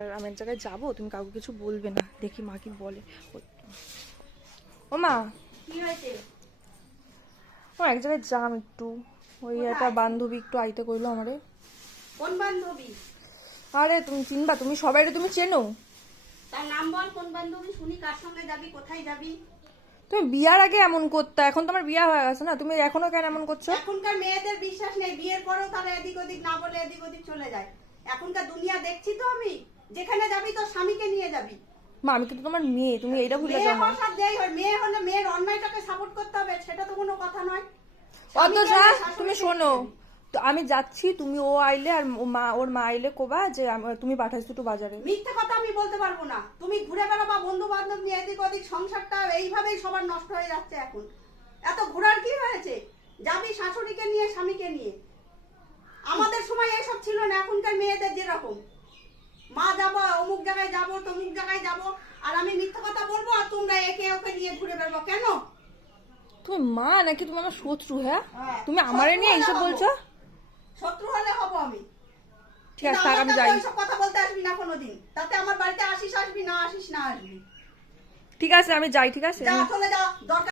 আমি এক জায়গায় যাবো, তুমি কাউকে কিছু বলবে না, দেখি মা কি বলে। ও মা, কি হয়েছে? ও এক জায়গায় যাম একটু, ওই একটা বান্ধবী একটু আইতে কইলো আমারে। কোন বান্ধবী? আরে তুমি চিনবা, তুমি সবাই তুমি চেনো। তার নাম বল, কোন বান্ধবী শুনি। কার সঙ্গে যাবি, কোথায় যাবি? তুমি বিয়ার আগে এমন করতে, এখন তোমার বিয়া হয়ে গেছে না, তুমি এখনো কেন এমন করছো? এখনকার মেয়েদের বিশ্বাস নেই, বিয়ের পরেও তারা এদিক ওদিক না বলে এদিক ওদিক চলে যায়। এখনকার দুনিয়া দেখছি তো আমি। যেখানে যাবি তোর স্বামীকে নিয়ে যাবি। মা আমি কিন্তু তোমার মেয়ে, তুমি এইটা ভুলে মেয়ে যাও না। হওয়ার সাথে যেই হয়, মেয়ে হলে মেয়ের অন্যায়টাকে সাপোর্ট করতে হবে, সেটা তো কোনো কথা নয়। অথচ স্বামীকে তুমি শাশুড়িকে শোনো, নিয়ে যাবি। তো আমি যাচ্ছি, তুমি ও আইলে আর ওর মা আইলে কোবা যে তুমি পাঠাইছো একটু বাজারে। মিথ্যে কথা আমি বলতে পারবো না। তুমি ঘুরে বেড়াবা বন্ধু বান্ধব নিয়ে এদিক ওদিক, সংসারটা এইভাবেই সবার নষ্ট হয়ে যাচ্ছে এখন। এত ঘোরার কি হয়েছে? যাবি শাশুড়িকে নিয়ে, স্বামীকে নিয়ে। আমাদের সময় এসব ছিল না। এখনকার মেয়েদের যেরকম, মা যাবো অমুক জায়গায় যাবো, তমুক জায়গায় যাবো, আর আমি মিথ্যে কথা বলবো আর তোমরা একে ওকে নিয়ে ঘুরে বেড়াবো কেন? তুমি মা নাকি তুমি আমার শত্রু? হ্যাঁ, হ্যাঁ, তুমি আমারে শত্রু নিয়ে হলে এইসব হবো। বলছো? শত্রু হলে হবো আমি। ঠিক আছে, কিন্তু আমার আমি কাছে যাই। ওইসব কথা বলতে আসবি না কোনোদিন। তাতে আমার বাড়িতে আসিস আসবি, না আসিস না আসবি। ঠিক আছে আমি যাই, ঠিক আছে। যা, চলে যা, দরকার